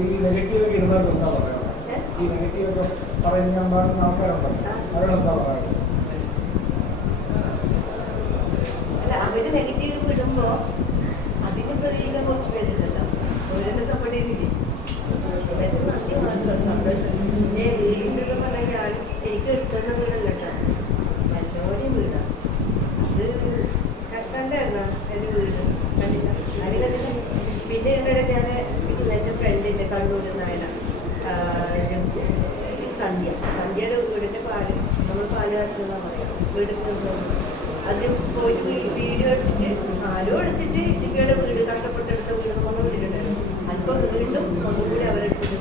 ഈ നെഗറ്റീവ് ഒക്കെ ഇടുന്നത് എന്താ പറയുക? ഈ നെഗറ്റീവ് ഒക്കെ പറയുന്ന ആൾക്കാരുണ്ടോ? അവരോടെന്താ പറയുക? അല്ല, അവര് നെഗറ്റീവ് വിടുമ്പോ അതിന് പ്രതികരിക്കാൻ കുറച്ച് പേരുണ്ടല്ലോ, അവരെന്നെ സപ്പോർട്ട് ചെയ്തില്ലേ. സന്തോഷം. പിന്നെ വീടിൻ്റെ പറഞ്ഞാൽ എനിക്ക് എടുക്കുന്ന വീടല്ല കേട്ടോ, നല്ലോരും വീടാണ്. അത് കണ്ടായിരുന്നോ എൻ്റെ വീട്? കണ്ടില്ല, ആരും കണ്ടില്ല. പിന്നെ ഇതിനിടെ ഞാൻ എൻ്റെ ഫ്രണ്ടിൻ്റെ കണ്ണൂരിൽ നിന്നായ സന്ധ്യയുടെ വീടിൻ്റെ പാല് നമ്മൾ പാല് കാച്ചെന്നാണ് പറയാം, വീടിന് അത് പോയിട്ട് വീഡിയോ എടുത്തിട്ട് ആരോ എടുത്തിട്ട് ദിവ്യയുടെ വീട് കഷ്ടപ്പെട്ടെടുത്ത വീട് നമ്മൾ വിട്ടിട്ടുണ്ടായിരുന്നു. അല്പം വീണ്ടും ഒന്നുകൂടി അവരെടുത്തിട്ട്